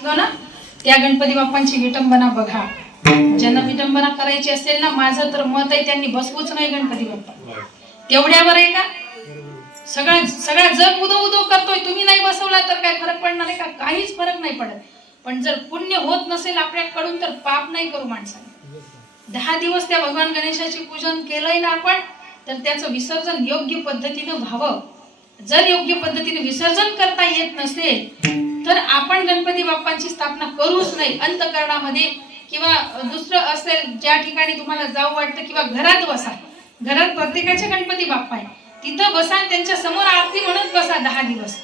सांगतो ना? त्या गणपती बाप्पांची विटंबना बघा. ज्यांना विटंबना करायची असेल ना माझं तर मत आहे त्यांनी बसवूच नाही गणपती बाप्पा. तेवढ्यावर आहे का? सगळा सगळा जग उदो उदो करतोय. तुम्ही नाही बसवला तर काय फरक पडणार आहे का? काहीच फरक नाही पडत. पण जर पुण्य होत नसेल आपल्याकडून तर पाप नाही करू माणसाने. दहा दिवस त्या भगवान गणेशाचे पूजन केलंय ना आपण तर त्याचं विसर्जन योग्य पद्धतीनं व्हावं. जर योग्य पद्धतीने विसर्जन करता येत नसेल तर आपण गणपती बाप्पांची स्थापना करूच नाही अंतकरणामध्ये किंवा दुसरं असेल ज्या ठिकाणी तुम्हाला जाऊ वाटतं किंवा घरात बसा. घरात प्रत्येकाचे गणपती बाप्पा आहे. तिथं बसा त्यांच्यासमोर आरती म्हणत बसा दहा दिवस.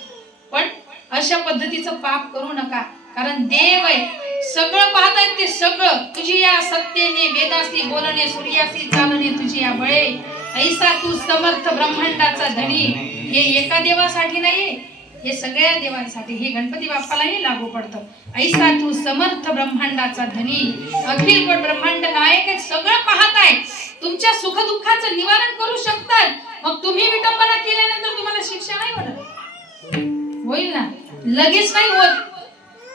पण अशा पद्धतीचं पाप करू नका. कारण देव आहे. सगळं पाहत आहेत ते सगळं. तुझी या सत्तेने वेदासी बोलणे सूर्यासी चालणे तुझी या बळे. ऐसा तू समर्थ ब्रह्मांडाचा धनी. हे एका देवासाठी नाही. हे सगळ्या देवांसाठी हे गणपती बाप्पालाही लागू पडतं. ऐसा तू समर्थ ब्रह्मांडाचा धनी. अखिल ब्रह्मांड नायक सगळं पाहत आहे तुमच्या सुखदुःखाचं निवारण करू शकतात. मग तुम्ही विटंबना केल्यानंतर तुम्हाला शिक्षा नाही होणार होईल ना? लगेच नाही होत.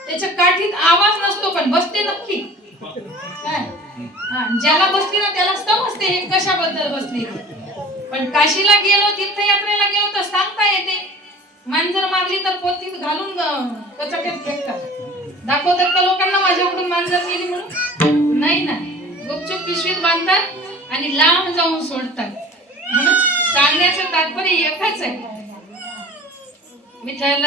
त्याच्या काठीत आवाज नसतो पण बसते नक्की. काय? हा ज्याला बसली ना त्याला समजते हे कशाबद्दल बसली. पण काशीला गेलो तीर्थयात्रेला गेलो तर सांगता येते. मांजर मारली तर पोती घालून ग- फेकतात दाखवतात का लोकांना माझ्याकडून मांजर गेली म्हणून? नाही ना. गुपचूप पिशवीत बांधतात आणि लांब जाऊन सोडतात. म्हणून सांगण्याचं तात्पर्य एकच आहे. विठ्ठल